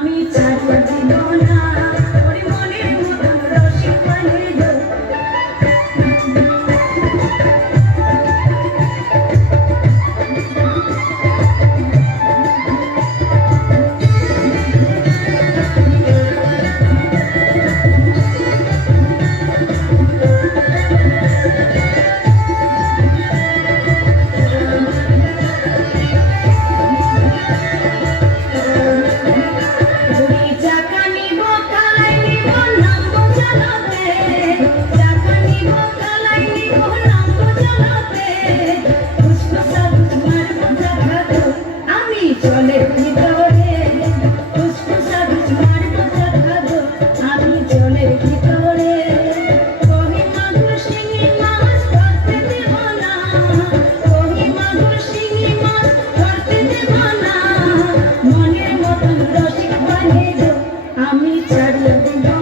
আমি ছাড়িয়া দিব না ওরে মনের মতন রসিক বানিয়ে দো জলের ভিতরে ফুসফুসা মার কথা খাবো আমি জলের ভিতরে কহি মাগুর শিঙি মাছ ধরতে দেব না কহি মাগুর শিঙি মাছ ধরতে দেব না মনের মতন রসিক বানিয়ে দো আমি ছাড়িয়ে দেব